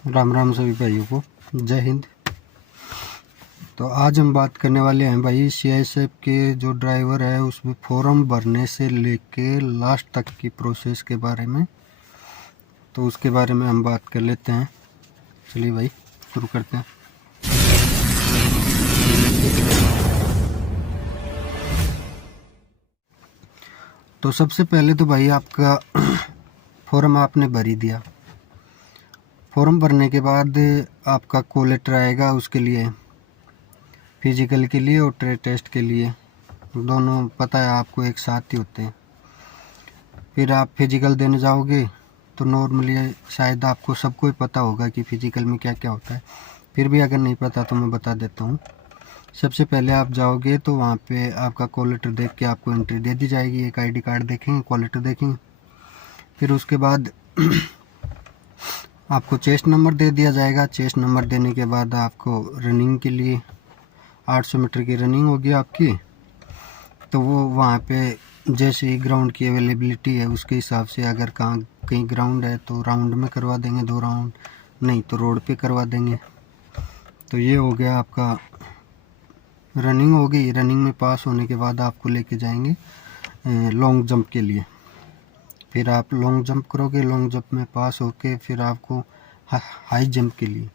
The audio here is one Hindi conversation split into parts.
राम राम सभी भाइयों को, जय हिंद। तो आज हम बात करने वाले हैं भाई सीआईएसएफ के जो ड्राइवर है उसमें फॉर्म भरने से लेके लास्ट तक की प्रोसेस के बारे में। तो उसके बारे में हम बात कर लेते हैं। चलिए भाई शुरू करते हैं। तो सबसे पहले तो भाई आपका फॉर्म आपने भर ही दिया। फॉर्म भरने के बाद आपका कॉल लेटर आएगा उसके लिए, फिजिकल के लिए और ट्रेड टेस्ट के लिए। दोनों पता है आपको एक साथ ही होते हैं। फिर आप फिजिकल देने जाओगे तो नॉर्मली शायद आपको सबको ही पता होगा कि फिजिकल में क्या क्या होता है। फिर भी अगर नहीं पता तो मैं बता देता हूँ। सबसे पहले आप जाओगे तो वहाँ पे आपका कॉल लेटर देख के आपको एंट्री दे दी जाएगी। एक आईडी कार्ड देखेंगे, कॉल लेटर देखेंगे। फिर उसके बाद आपको चेस्ट नंबर दे दिया जाएगा। चेस्ट नंबर देने के बाद आपको रनिंग के लिए 800 मीटर की रनिंग होगी आपकी। तो वो वहाँ पे जैसे ही ग्राउंड की अवेलेबिलिटी है उसके हिसाब से, अगर कहीं ग्राउंड है तो राउंड में करवा देंगे 2 राउंड, नहीं तो रोड पे करवा देंगे। तो ये हो गया आपका, रनिंग हो गई। रनिंग में पास होने के बाद आपको लेके जाएंगे लॉन्ग जंप के लिए। फिर आप लॉन्ग जंप करोगे, लॉन्ग जंप में पास होके फिर आपको हाई जंप के लिए,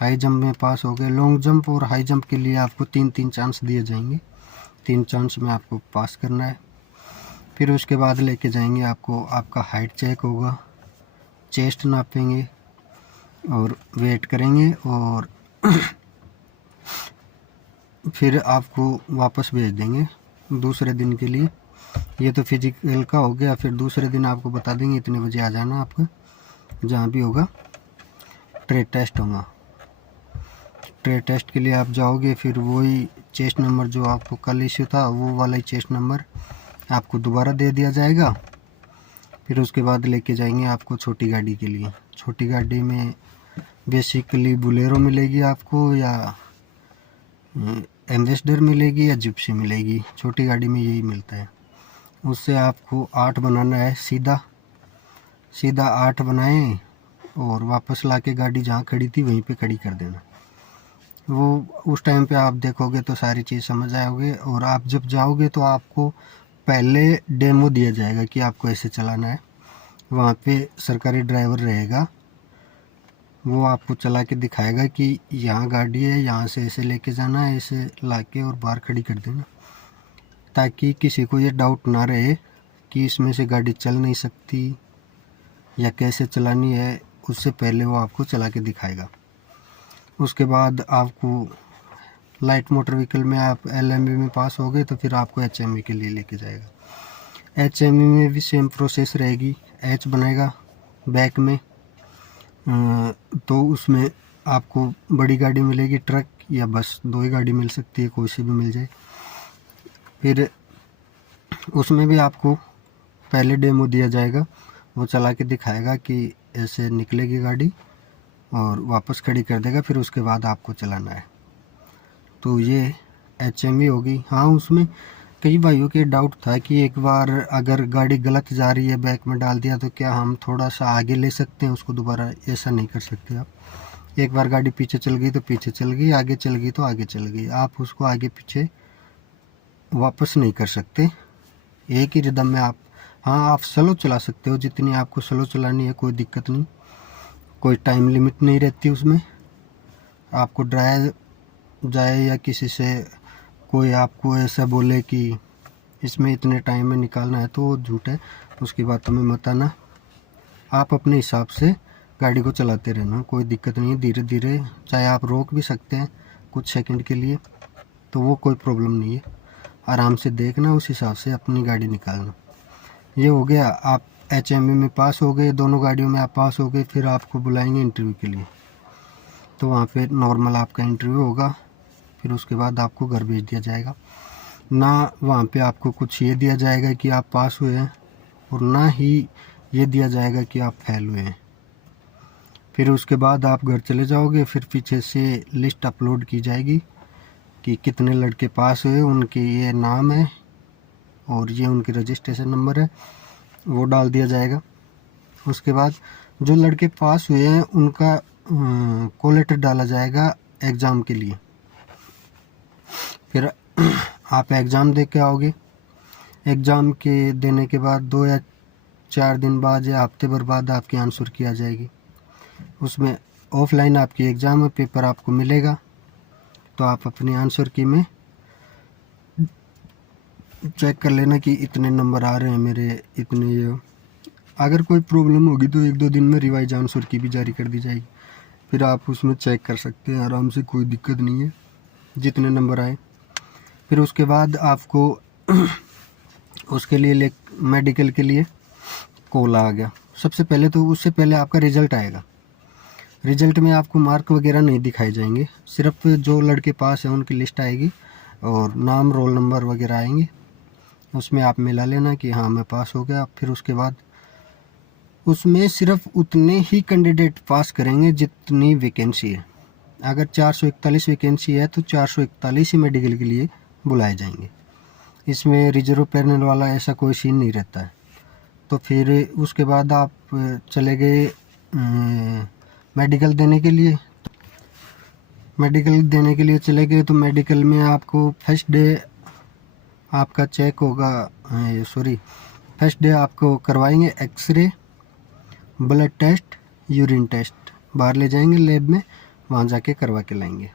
हाई जंप में पास हो गए। लॉन्ग जंप और हाई जंप के लिए आपको 3-3 चांस दिए जाएंगे। 3 चांस में आपको पास करना है। फिर उसके बाद लेके जाएंगे आपको, आपका हाइट चेक होगा, चेस्ट नापेंगे और वेट करेंगे और फिर आपको वापस भेज देंगे दूसरे दिन के लिए। ये तो फिजिकल का हो गया। फिर दूसरे दिन आपको बता देंगे इतने बजे आ जाना आपका, जहाँ भी होगा ट्रेड टेस्ट होगा। ट्रेड टेस्ट के लिए आप जाओगे, फिर वही चेस्ट नंबर जो आपको कल इश्यू था वो वाला ही चेस्ट नंबर आपको दोबारा दे दिया जाएगा। फिर उसके बाद लेके जाएंगे आपको छोटी गाड़ी के लिए। छोटी गाड़ी में बेसिकली बुलेरो मिलेगी आपको, या एम्बेसडर मिलेगी, या जिप्सी मिलेगी। छोटी गाड़ी में यही मिलता है। उससे आपको 8 बनाना है, सीधा सीधा 8 बनाएं और वापस लाके गाड़ी जहाँ खड़ी थी वहीं पे खड़ी कर देना। वो उस टाइम पे आप देखोगे तो सारी चीज़ समझ आओगे। और आप जब जाओगे तो आपको पहले डेमो दिया जाएगा कि आपको ऐसे चलाना है। वहाँ पे सरकारी ड्राइवर रहेगा, वो आपको चला के दिखाएगा कि यहाँ गाड़ी है, यहाँ से ऐसे लेके जाना है, ऐसे लाके और बाहर खड़ी कर देना, ताकि किसी को ये डाउट ना रहे कि इसमें से गाड़ी चल नहीं सकती या कैसे चलानी है। उससे पहले वो आपको चला के दिखाएगा। उसके बाद आपको लाइट मोटर व्हीकल में आप LMV में पास हो गए तो फिर आपको HMV के लिए लेके जाएगा। HMV में भी सेम प्रोसेस रहेगी। H बनेगा बैक में, तो उसमें आपको बड़ी गाड़ी मिलेगी, ट्रक या बस 2 ही गाड़ी मिल सकती है, कोई सी भी मिल जाए। फिर उसमें भी आपको पहले डेमो दिया जाएगा, वो चला के दिखाएगा कि ऐसे निकलेगी गाड़ी और वापस खड़ी कर देगा। फिर उसके बाद आपको चलाना है। तो ये HMV होगी। हाँ, उसमें कई भाइयों के डाउट था कि एक बार अगर गाड़ी गलत जा रही है, बैक में डाल दिया तो क्या हम थोड़ा सा आगे ले सकते हैं उसको दोबारा? ऐसा नहीं कर सकते आप। एक बार गाड़ी पीछे चल गई तो पीछे चल गई, आगे चल गई तो आगे चल गई। आप उसको आगे पीछे वापस नहीं कर सकते एक ही रिदम में आप। हाँ, आप स्लो चला सकते हो, जितनी आपको स्लो चलानी है, कोई दिक्कत नहीं। कोई टाइम लिमिट नहीं रहती उसमें। आपको ड्राइव जाए या किसी से कोई आपको ऐसा बोले कि इसमें इतने टाइम में निकालना है तो वो झूठ है, उसकी बातों में मत आना। आप अपने हिसाब से गाड़ी को चलाते रहना, कोई दिक्कत नहीं है। धीरे धीरे, चाहे आप रोक भी सकते हैं कुछ सेकंड के लिए, तो वो कोई प्रॉब्लम नहीं है। आराम से देखना, उस हिसाब से अपनी गाड़ी निकालना। ये हो गया। आप HMV में पास हो गए, दोनों गाड़ियों में आप पास हो गए। फिर आपको बुलाएंगे इंटरव्यू के लिए, तो वहाँ पे नॉर्मल आपका इंटरव्यू होगा। फिर उसके बाद आपको घर भेज दिया जाएगा। ना वहाँ पे आपको कुछ ये दिया जाएगा कि आप पास हुए हैं, और ना ही ये दिया जाएगा कि आप फेल हुए हैं। फिर उसके बाद आप घर चले जाओगे। फिर पीछे से लिस्ट अपलोड की जाएगी कि कितने लड़के पास हुए, उनके ये नाम है और ये उनके रजिस्ट्रेशन नंबर है, वो डाल दिया जाएगा। उसके बाद जो लड़के पास हुए हैं उनका कॉल लेटर डाला जाएगा एग्ज़ाम के लिए। फिर आप एग्ज़ाम दे के आओगे। एग्ज़ाम के देने के बाद 2 या 4 दिन बाद या हफ्ते भर बाद आपकी आंसर की आ जाएगी। उसमें ऑफलाइन आपकी एग्ज़ाम में पेपर आपको मिलेगा, तो आप अपनी आंसर की में चेक कर लेना कि इतने नंबर आ रहे हैं मेरे, इतने। ये अगर कोई प्रॉब्लम होगी तो 1-2 दिन में रिवाइज आंसर की भी जारी कर दी जाएगी, फिर आप उसमें चेक कर सकते हैं आराम से, कोई दिक्कत नहीं है जितने नंबर आए। फिर उसके बाद आपको उसके लिए मेडिकल के लिए कॉल आ गया। सबसे पहले तो उससे पहले आपका रिज़ल्ट आएगा। रिज़ल्ट में आपको मार्क वगैरह नहीं दिखाए जाएंगे, सिर्फ जो लड़के पास हैं उनकी लिस्ट आएगी और नाम रोल नंबर वगैरह आएंगे। उसमें आप मिला लेना कि हाँ मैं पास हो गया। फिर उसके बाद उसमें सिर्फ उतने ही कैंडिडेट पास करेंगे जितनी वैकेंसी है। अगर 441 वैकेंसी है तो 441 ही मेडिकल के लिए बुलाए जाएंगे। इसमें रिजर्व पैनल वाला ऐसा कोई सीन नहीं रहता है। तो फिर उसके बाद आप चले गए मेडिकल देने के लिए। मेडिकल देने के लिए चले गए तो मेडिकल में आपको फर्स्ट डे आपका चेक होगा, फर्स्ट डे आपको करवाएंगे x-ray, blood test, urine test, बाहर ले जाएंगे लैब में, वहाँ जाके करवा के लाएंगे।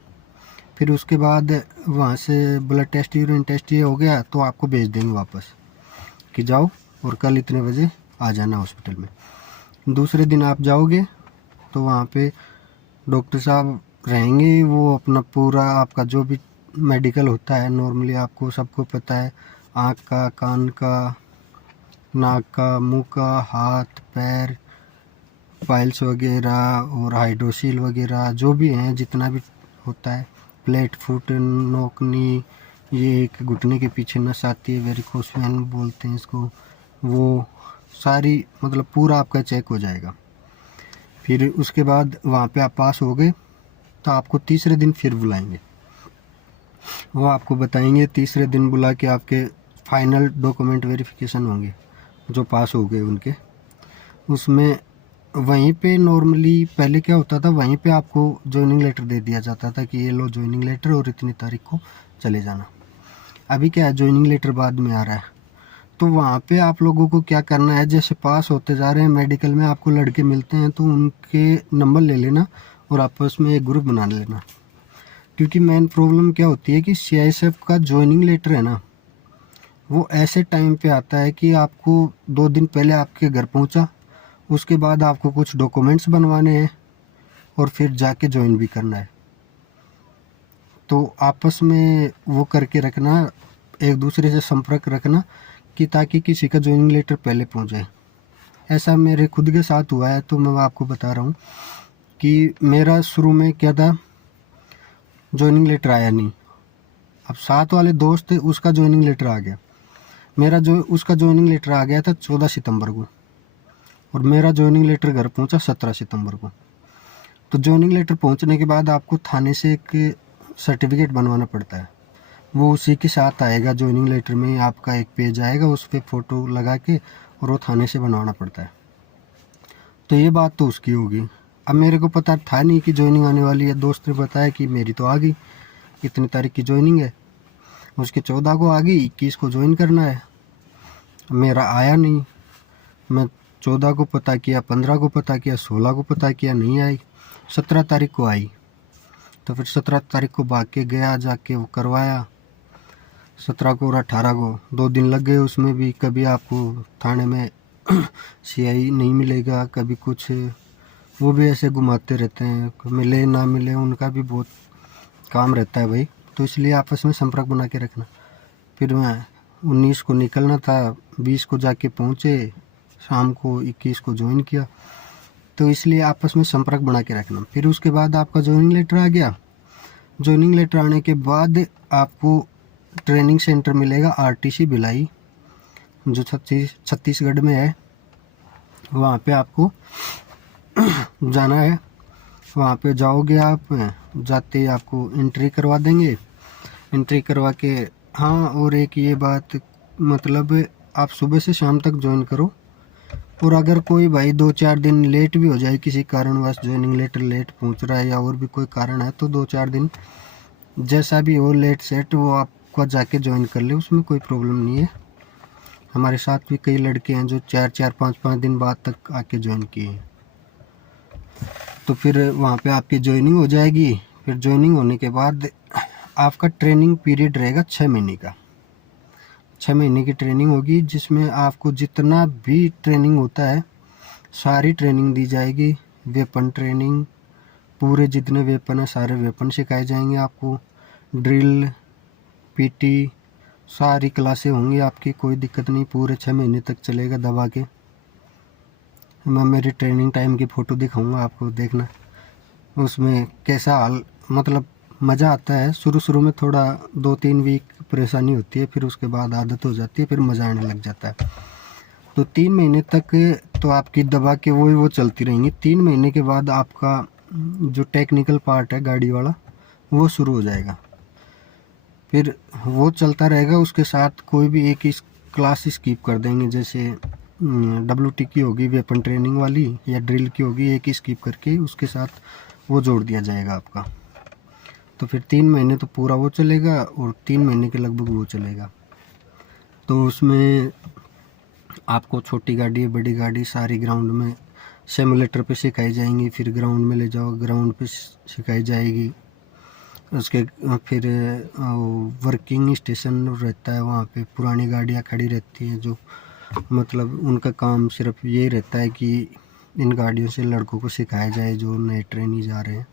फिर उसके बाद वहाँ से ब्लड टेस्ट, यूरिन टेस्ट ये हो गया तो आपको भेज देंगे वापस कि जाओ और कल इतने बजे आ जाना हॉस्पिटल में। दूसरे दिन आप जाओगे तो वहाँ पे डॉक्टर साहब रहेंगे, वो अपना पूरा आपका जो भी मेडिकल होता है नॉर्मली आपको सबको पता है, आँख का, कान का, नाक का, मुंह का, हाथ पैर, फाइल्स वगैरह और हाइड्रोसील वगैरह जो भी हैं, जितना भी होता है, प्लेट फुट, नोकनी, ये एक घुटने के पीछे नस आती है वेरिकोस वेन बोलते हैं इसको, वो सारी मतलब पूरा आपका चेक हो जाएगा। फिर उसके बाद वहाँ पे आप पास हो गए तो आपको तीसरे दिन फिर बुलाएंगे। वो आपको बताएंगे, तीसरे दिन बुला के आपके फाइनल डॉक्यूमेंट वेरिफिकेशन होंगे जो पास हो गए उनके। उसमें वहीं पे नॉर्मली पहले क्या होता था, वहीं पे आपको ज्वाइनिंग लेटर दे दिया जाता था कि ये लो ज्वाइनिंग लेटर और इतनी तारीख को चले जाना। अभी क्या है, ज्वाइनिंग लेटर बाद में आ रहा है। तो वहाँ पे आप लोगों को क्या करना है, जैसे पास होते जा रहे हैं मेडिकल में आपको लड़के मिलते हैं तो उनके नंबर ले लेना और आपस में एक ग्रुप बना लेना। क्योंकि मेन प्रॉब्लम क्या होती है कि CISF का ज्वाइनिंग लेटर है ना, वो ऐसे टाइम पे आता है कि आपको 2 दिन पहले आपके घर पहुंचा, उसके बाद आपको कुछ डॉक्यूमेंट्स बनवाने हैं और फिर जाके ज्वाइन भी करना है। तो आपस में वो करके रखना, एक दूसरे से संपर्क रखना कि ताकि किसी का ज्वाइनिंग लेटर पहले पहुंच जाए। ऐसा मेरे खुद के साथ हुआ है तो मैं आपको बता रहा हूँ कि मेरा शुरू में क्या था, ज्वाइनिंग लेटर आया नहीं। अब साथ वाले दोस्त थे, उसका ज्वाइनिंग लेटर आ गया। उसका ज्वाइनिंग लेटर आ गया था 14 सितंबर को और मेरा ज्वाइनिंग लेटर घर पहुंचा 17 सितंबर को। तो ज्वाइनिंग लेटर पहुंचने के बाद आपको थाने से एक सर्टिफिकेट बनवाना पड़ता है, वो उसी के साथ आएगा। ज्वाइनिंग लेटर में आपका एक पेज आएगा, उस पर फ़ोटो लगा के और वो थाने से बनवाना पड़ता है। तो ये बात तो उसकी होगी। अब मेरे को पता था नहीं कि ज्वाइनिंग आने वाली है, दोस्त ने बताया कि मेरी तो आ गई, इतनी तारीख की ज्वाइनिंग है। उसके 14 को आ गई, 21 को ज्वाइन करना है। मेरा आया नहीं, मैं 14 को पता किया, 15 को पता किया, 16 को पता किया, नहीं आई। 17 तारीख को आई, तो फिर 17 तारीख को भाग के गया, जाके वो करवाया। 17 को और 18 को 2 दिन लग गए उसमें भी। कभी आपको थाने में CI नहीं मिलेगा, कभी कुछ, वो भी ऐसे घुमाते रहते हैं, मिले ना मिले उनका भी बहुत काम रहता है भाई। तो इसलिए आपस में संपर्क बना के रखना। फिर मैं 19 को निकलना था, 20 को जाके पहुँचे, शाम को 21 को ज्वाइन किया। तो इसलिए आपस में संपर्क बना के रखना। फिर उसके बाद आपका ज्वाइनिंग लेटर आ गया। ज्वाइनिंग लेटर आने के बाद आपको ट्रेनिंग सेंटर मिलेगा RTC भिलाई, जो छत्तीसगढ़ में है। वहाँ पे आपको जाना है। वहाँ पे जाओगे आप, जाते ही आपको एंट्री करवा देंगे। एंट्री करवा के, हाँ और एक ये बात, मतलब आप सुबह से शाम तक ज्वाइन करो, और अगर कोई भाई 2-4 दिन लेट भी हो जाए, किसी कारणवश ज्वाइनिंग लेटर लेट पहुंच रहा है या और भी कोई कारण है, तो 2-4 दिन जैसा भी हो लेट सेट वो आपका जाके ज्वाइन कर ले, उसमें कोई प्रॉब्लम नहीं है। हमारे साथ भी कई लड़के हैं जो 4-4 5-5 दिन बाद तक आके ज्वाइन किए हैं। तो फिर वहाँ पे आपकी ज्वाइनिंग हो जाएगी। फिर ज्वाइनिंग होने के बाद आपका ट्रेनिंग पीरियड रहेगा 6 महीने का। 6 महीने की ट्रेनिंग होगी, जिसमें आपको जितना भी ट्रेनिंग होता है सारी ट्रेनिंग दी जाएगी। वेपन ट्रेनिंग, पूरे जितने वेपन है सारे वेपन सिखाए जाएंगे आपको। ड्रिल, पीटी, सारी क्लासें होंगी आपकी, कोई दिक्कत नहीं। पूरे 6 महीने तक चलेगा दबा के। मैं मेरी ट्रेनिंग टाइम की फ़ोटो दिखाऊंगा आपको, देखना उसमें कैसा हाल, मतलब मज़ा आता है। शुरू में थोड़ा 2-3 वीक परेशानी होती है, फिर उसके बाद आदत हो जाती है, फिर मज़ा आने लग जाता है। तो 3 महीने तक तो आपकी दबा के वो चलती रहेंगी। 3 महीने के बाद आपका जो टेक्निकल पार्ट है गाड़ी वाला वो शुरू हो जाएगा। फिर वो चलता रहेगा, उसके साथ कोई भी एक इस क्लास स्किप कर देंगे। जैसे WT की होगी वेपन ट्रेनिंग वाली, या ड्रिल की होगी, एक स्किप करके उसके साथ वो जोड़ दिया जाएगा आपका। तो फिर 3 महीने तो पूरा वो चलेगा और 3 महीने के लगभग वो चलेगा। तो उसमें आपको छोटी गाड़ी बड़ी गाड़ी सारी ग्राउंड में सिमुलेटर पे सिखाई जाएंगी। फिर ग्राउंड में ले जाओ, ग्राउंड पे सिखाई जाएगी। उसके फिर वर्किंग स्टेशन रहता है, वहाँ पे पुरानी गाड़ियाँ खड़ी रहती हैं, जो मतलब उनका काम सिर्फ यही रहता है कि इन गाड़ियों से लड़कों को सिखाया जाए जो नए ट्रेनी जा रहे हैं।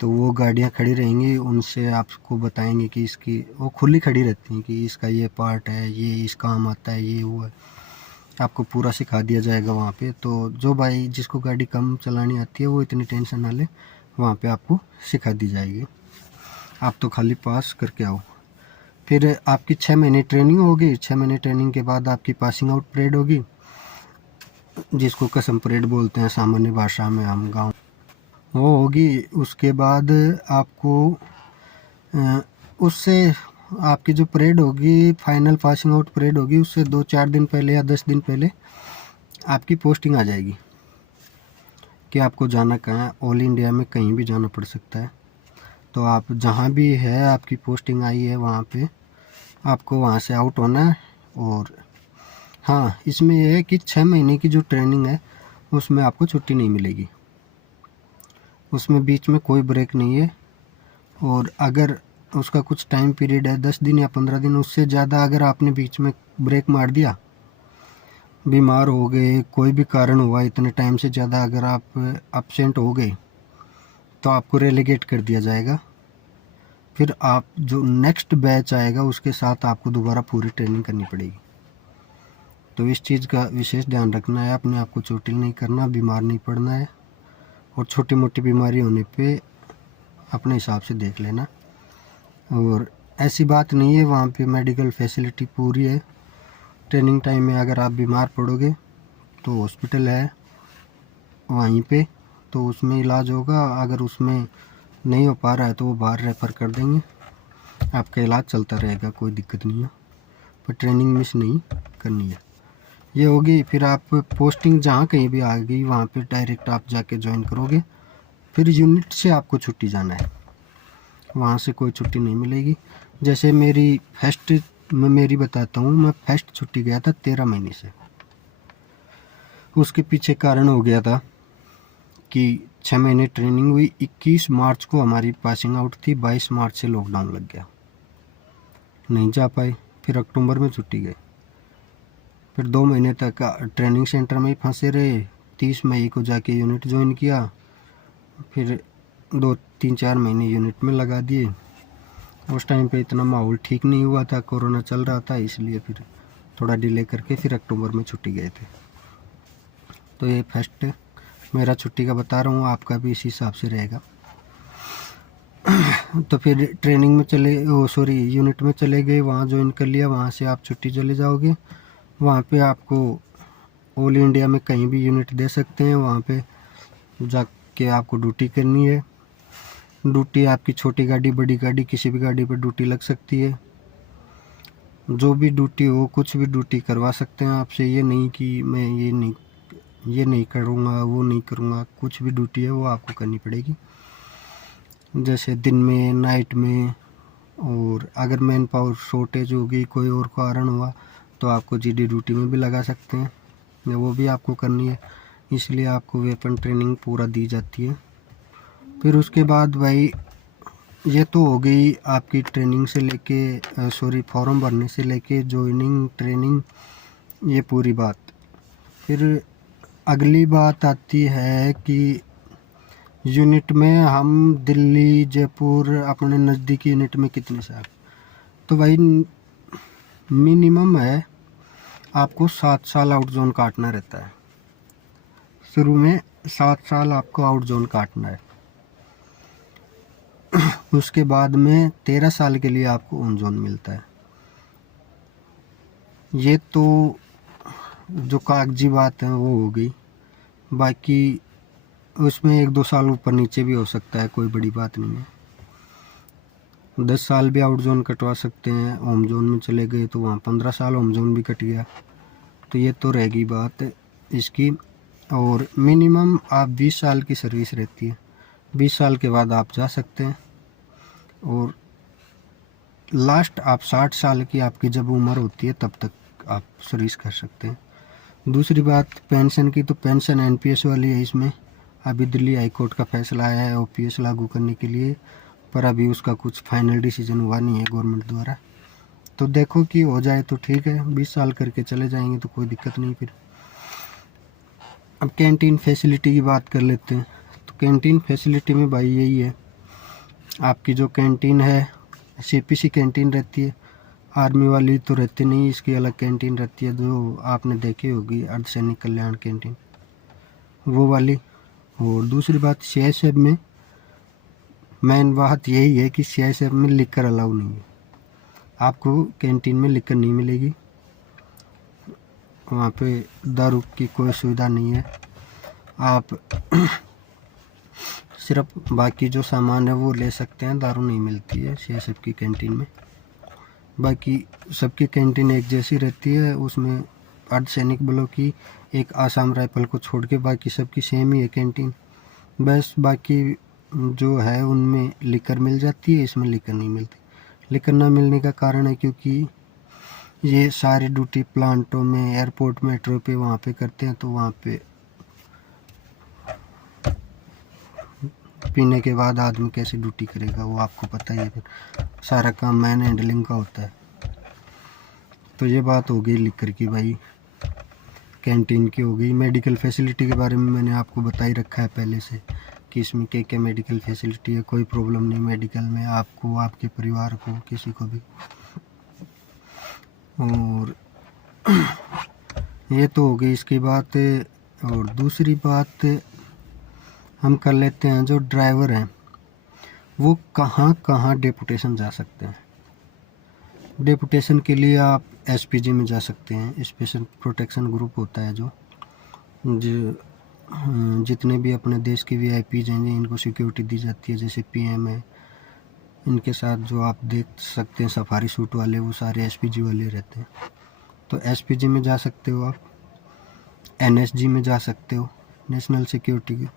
तो वो गाड़ियाँ खड़ी रहेंगी, उनसे आपको बताएंगे कि इसकी, वो खुली खड़ी रहती हैं कि इसका ये पार्ट है, ये इस काम आता है, ये वो है, आपको पूरा सिखा दिया जाएगा वहाँ पे। तो जो भाई जिसको गाड़ी कम चलानी आती है वो इतनी टेंशन ना ले, वहाँ पे आपको सिखा दी जाएगी। आप तो खाली पास करके आओ। फिर आपकी 6 महीने ट्रेनिंग होगी। 6 महीने ट्रेनिंग के बाद आपकी पासिंग आउट परेड होगी, जिसको कसम परेड बोलते हैं सामान्य भाषा में हम गाँव, वो होगी। उसके बाद आपको उससे आपकी जो परेड होगी, फाइनल पासिंग आउट परेड होगी, उससे 2-4 दिन पहले या 10 दिन पहले आपकी पोस्टिंग आ जाएगी कि आपको जाना कहाँ है। ऑल इंडिया में कहीं भी जाना पड़ सकता है। तो आप जहाँ भी है आपकी पोस्टिंग आई है वहाँ पे आपको वहाँ से आउट होना है। और हाँ, इसमें यह है कि 6 महीने की जो ट्रेनिंग है उसमें आपको छुट्टी नहीं मिलेगी, उसमें बीच में कोई ब्रेक नहीं है। और अगर उसका कुछ टाइम पीरियड है 10 दिन या 15 दिन, उससे ज़्यादा अगर आपने बीच में ब्रेक मार दिया, बीमार हो गए, कोई भी कारण हुआ, इतने टाइम से ज़्यादा अगर आप एब्सेंट हो गए तो आपको रेलीगेट कर दिया जाएगा। फिर आप जो नेक्स्ट बैच आएगा उसके साथ आपको दोबारा पूरी ट्रेनिंग करनी पड़ेगी। तो इस चीज़ का विशेष ध्यान रखना है, अपने आप को चोटिल नहीं करना, बीमार नहीं पड़ना है। और छोटी मोटी बीमारी होने पे अपने हिसाब से देख लेना। और ऐसी बात नहीं है, वहाँ पे मेडिकल फैसिलिटी पूरी है। ट्रेनिंग टाइम में अगर आप बीमार पड़ोगे तो हॉस्पिटल है वहीं पे, तो उसमें इलाज होगा। अगर उसमें नहीं हो पा रहा है तो वो बाहर रेफ़र कर देंगे, आपका इलाज चलता रहेगा, कोई दिक्कत नहीं है। पर ट्रेनिंग मिस नहीं करनी है, ये होगी। फिर आप पोस्टिंग जहाँ कहीं भी आ गई वहाँ पे डायरेक्ट आप जाके ज्वाइन करोगे। फिर यूनिट से आपको छुट्टी जाना है, वहाँ से कोई छुट्टी नहीं मिलेगी। जैसे मेरी फर्स्ट, मैं मेरी बताता हूँ, मैं फर्स्ट छुट्टी गया था 13 महीने से। उसके पीछे कारण हो गया था कि 6 महीने ट्रेनिंग हुई, 21 मार्च को हमारी पासिंग आउट थी, 22 मार्च से लॉकडाउन लग गया, नहीं जा पाए। फिर अक्टूबर में छुट्टी गए। फिर 2 महीने तक ट्रेनिंग सेंटर में ही फंसे रहे। 30 मई को जाके यूनिट ज्वाइन किया। फिर 2-3-4 महीने यूनिट में लगा दिए। उस टाइम पे इतना माहौल ठीक नहीं हुआ था, कोरोना चल रहा था, इसलिए फिर थोड़ा डिले करके फिर अक्टूबर में छुट्टी गए थे। तो ये फर्स्ट मेरा छुट्टी का बता रहा हूँ, आपका भी इसी हिसाब से रहेगा। तो फिर ट्रेनिंग में यूनिट में चले गए, वहाँ ज्वाइन कर लिया, वहाँ से आप छुट्टी चले जाओगे। वहाँ पे आपको ऑल इंडिया में कहीं भी यूनिट दे सकते हैं, वहाँ पे जाके आपको ड्यूटी करनी है। ड्यूटी आपकी छोटी गाड़ी बड़ी गाड़ी किसी भी गाड़ी पर ड्यूटी लग सकती है। जो भी ड्यूटी हो, कुछ भी ड्यूटी करवा सकते हैं आपसे। ये नहीं कि मैं ये नहीं करूँगा, वो नहीं करूँगा, कुछ भी ड्यूटी है वो आपको करनी पड़ेगी, जैसे दिन में, नाइट में। और अगर मैन पावर शॉर्टेज होगी, कोई और कारण हुआ, तो आपको जीडी ड्यूटी में भी लगा सकते हैं, वो भी आपको करनी है। इसलिए आपको वेपन ट्रेनिंग पूरा दी जाती है। फिर उसके बाद भाई ये तो हो गई आपकी ट्रेनिंग से लेके फॉर्म भरने से लेके जॉइनिंग, ट्रेनिंग, ये पूरी बात। फिर अगली बात आती है कि यूनिट में हम दिल्ली, जयपुर, अपने नज़दीकी यूनिट में कितने साल, तो भाई मिनिमम है आपको 7 साल आउट जोन काटना रहता है। शुरू में 7 साल आपको आउट जोन काटना है। उसके बाद में 13 साल के लिए आपको ऑन जोन मिलता है। ये तो जो कागजी बात है वो हो गई। बाकी उसमें 1-2 साल ऊपर नीचे भी हो सकता है, कोई बड़ी बात नहीं है। 10 साल भी आउट जोन कटवा सकते हैं। होम जोन में चले गए तो वहाँ 15 साल होम जोन भी कट गया। तो ये तो रहेगी बात इसकी। और मिनिमम आप 20 साल की सर्विस रहती है। 20 साल के बाद आप जा सकते हैं। और लास्ट आप 60 साल की आपकी जब उम्र होती है तब तक आप सर्विस कर सकते हैं। दूसरी बात पेंशन की, तो पेंशन एनपीएस वाली है। इसमें अभी दिल्ली हाई कोर्ट का फैसला आया है ओपीएस लागू करने के लिए, पर अभी उसका कुछ फाइनल डिसीजन हुआ नहीं है गवर्नमेंट द्वारा। तो देखो कि हो जाए तो ठीक है, 20 साल करके चले जाएंगे तो कोई दिक्कत नहीं। फिर अब कैंटीन फैसिलिटी की बात कर लेते हैं। तो कैंटीन फैसिलिटी में भाई यही है, आपकी जो कैंटीन है सीपीसी कैंटीन रहती है। आर्मी वाली तो रहती नहीं, इसकी अलग कैंटीन रहती है, जो आपने देखी होगी अर्धसैनिक कल्याण कैंटीन, वो वाली। और दूसरी बात सीआईएसएफ में मेन बात यही है कि सीआईएसएफ में लिकर अलाउ नहीं है। आपको कैंटीन में लिकर नहीं मिलेगी, वहाँ पे दारू की कोई सुविधा नहीं है। आप सिर्फ बाकी जो सामान है वो ले सकते हैं, दारू नहीं मिलती है सीआईएसएफ की कैंटीन में। बाकी सबकी कैंटीन एक जैसी रहती है। उसमें अर्धसैनिक बलों की एक आसाम राइफल को छोड़ के बाकी सबकी सेम ही है कैंटीन। बस बाकी जो है उनमें लिकर मिल जाती है, इसमें लिकर नहीं मिलती। लिकर ना मिलने का कारण है क्योंकि ये सारी ड्यूटी प्लांटों में, एयरपोर्ट, मेट्रो पे वहाँ पे करते हैं, तो वहाँ पे पीने के बाद आदमी कैसे ड्यूटी करेगा वो आपको पता ही है। फिर सारा काम मैन हैंडलिंग का होता है। तो ये बात हो गई लिकर की भाई, कैंटीन की हो गई। मेडिकल फैसिलिटी के बारे में मैंने आपको बता ही रखा है पहले से कि इसमें क्या क्या मेडिकल फैसिलिटी है। कोई प्रॉब्लम नहीं मेडिकल में आपको, आपके परिवार को, किसी को भी। और ये तो हो गई इसकी बात। और दूसरी बात हम कर लेते हैं, जो ड्राइवर हैं वो कहाँ कहाँ डेपुटेशन जा सकते हैं। डेपुटेशन के लिए आप एसपीजी में जा सकते हैं, स्पेशल प्रोटेक्शन ग्रुप होता है जो जितने भी अपने देश के वीआईपीज हैं इनको सिक्योरिटी दी जाती है, जैसे पीएम है, इनके साथ जो आप देख सकते हैं सफारी सूट वाले, वो सारे एसपीजी वाले रहते हैं। तो एसपीजी में जा सकते हो आप, एनएसजी में जा सकते हो, नेशनल सिक्योरिटी की,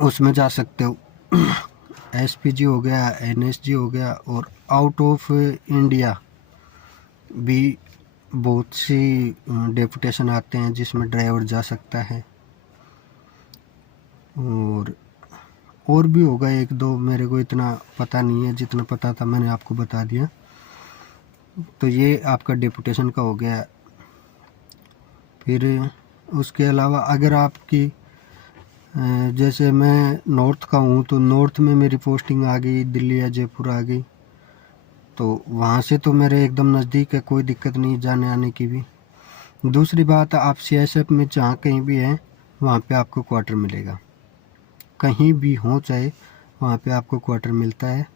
उसमें जा सकते हो। एसपीजी हो गया, एनएसजी हो गया। और आउट ऑफ इंडिया भी बहुत सी डेपुटेशन आते हैं जिसमें ड्राइवर जा सकता है। और भी होगा 1-2, मेरे को इतना पता नहीं है, जितना पता था मैंने आपको बता दिया। तो ये आपका डेपुटेशन का हो गया। फिर उसके अलावा अगर आपकी जैसे मैं नॉर्थ का हूँ तो नॉर्थ में मेरी पोस्टिंग आ गई, दिल्ली या जयपुर आ गई, तो वहाँ से तो मेरे एकदम नज़दीक है, कोई दिक्कत नहीं जाने आने की भी। दूसरी बात, आप सीआईएसएफ में जहाँ कहीं भी हैं वहाँ पे आपको क्वार्टर मिलेगा, कहीं भी हो चाहे वहाँ पे आपको क्वार्टर मिलता है।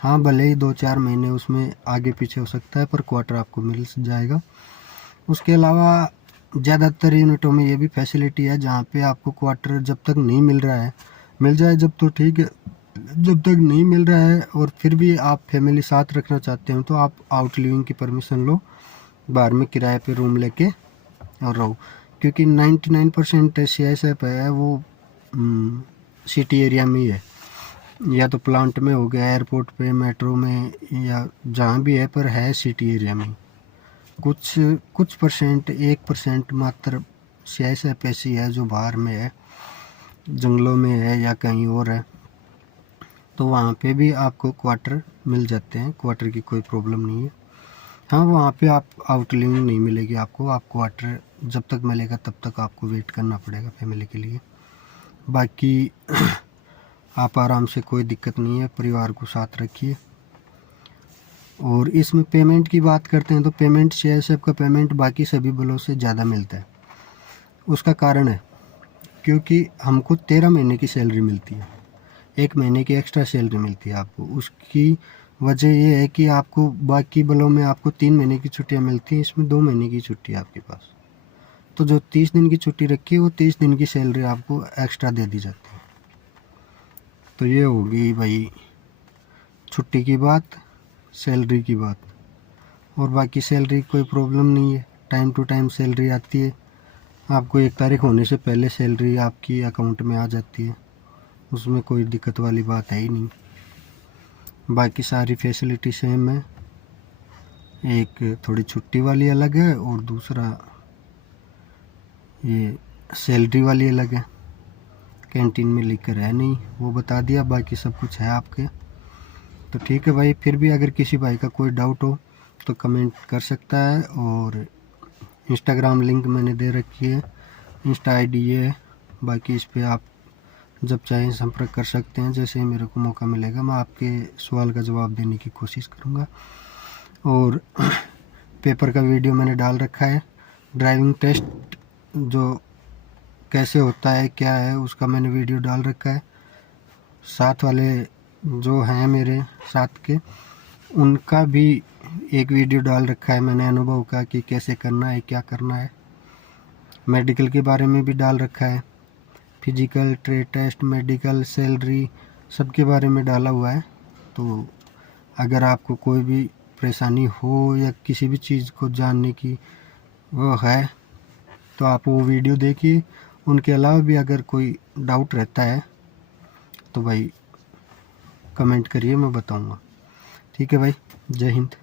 हाँ भले ही 2-4 महीने उसमें आगे पीछे हो सकता है, पर क्वार्टर आपको मिल जाएगा। उसके अलावा ज़्यादातर यूनिटों में ये भी फैसिलिटी है जहाँ पे आपको क्वार्टर जब तक नहीं मिल रहा है, मिल जाए जब तो ठीक है, जब तक नहीं मिल रहा है और फिर भी आप फैमिली साथ रखना चाहते हो तो आप आउट लिविंग की परमिशन लो, बाहर में किराए पे रूम लेके और रहो। क्योंकि 99% CISF है वो सिटी एरिया में ही है, या तो प्लांट में हो गया, एयरपोर्ट पे, मेट्रो में, या जहाँ भी है, पर है सिटी एरिया में। कुछ परसेंट 1% मात्र CISF ऐसी है जो बाहर में है, जंगलों में है या कहीं और है, तो वहाँ पे भी आपको क्वार्टर मिल जाते हैं, क्वार्टर की कोई प्रॉब्लम नहीं है। हाँ, वहाँ पे आप आउट लिविंग नहीं मिलेगी आपको, आप क्वार्टर जब तक मिलेगा तब तक आपको वेट करना पड़ेगा फैमिली के लिए। बाकी आप आराम से, कोई दिक्कत नहीं है, परिवार को साथ रखिए। और इसमें पेमेंट की बात करते हैं तो पेमेंट CISF का पेमेंट बाकी सभी बलों से ज़्यादा मिलता है। उसका कारण है क्योंकि हमको 13 महीने की सैलरी मिलती है, 1 महीने की एक्स्ट्रा सैलरी मिलती है आपको। उसकी वजह ये है कि आपको बाकी बलों में आपको 3 महीने की छुट्टियां मिलती हैं, इसमें 2 महीने की छुट्टी है आपके पास। तो जो 30 दिन की छुट्टी रखी है वो 30 दिन की सैलरी आपको एक्स्ट्रा दे दी जाती है। तो ये होगी भाई छुट्टी की बात, सैलरी की बात। और बाकी सैलरी कोई प्रॉब्लम नहीं है, टाइम टू टाइम सैलरी आती है आपको। 1 तारीख होने से पहले सैलरी आपकी अकाउंट में आ जाती है, उसमें कोई दिक्कत वाली बात है ही नहीं। बाकी सारी फैसिलिटी सेम है, एक थोड़ी छुट्टी वाली अलग है और दूसरा ये सैलरी वाली अलग है। कैंटीन में लिखकर है नहीं, वो बता दिया, बाकी सब कुछ है आपके। तो ठीक है भाई, फिर भी अगर किसी भाई का कोई डाउट हो तो कमेंट कर सकता है। और इंस्टाग्राम लिंक मैंने दे रखी है, इंस्टा ID ये है। बाकी इस पर आप जब चाहें संपर्क कर सकते हैं, जैसे ही मेरे को मौका मिलेगा मैं आपके सवाल का जवाब देने की कोशिश करूँगा। और पेपर का वीडियो मैंने डाल रखा है, ड्राइविंग टेस्ट जो कैसे होता है क्या है उसका मैंने वीडियो डाल रखा है। साथ वाले जो हैं मेरे साथ के, उनका भी एक वीडियो डाल रखा है मैंने अनुभव का, कि कैसे करना है, क्या करना है। मेडिकल के बारे में भी डाल रखा है, physical, trade test, medical, salary, सब के बारे में डाला हुआ है। तो अगर आपको कोई भी परेशानी हो या किसी भी चीज़ को जानने की वो है तो आप वो वीडियो देखिए। उनके अलावा भी अगर कोई डाउट रहता है तो भाई कमेंट करिए, मैं बताऊंगा। ठीक है भाई, जय हिंद।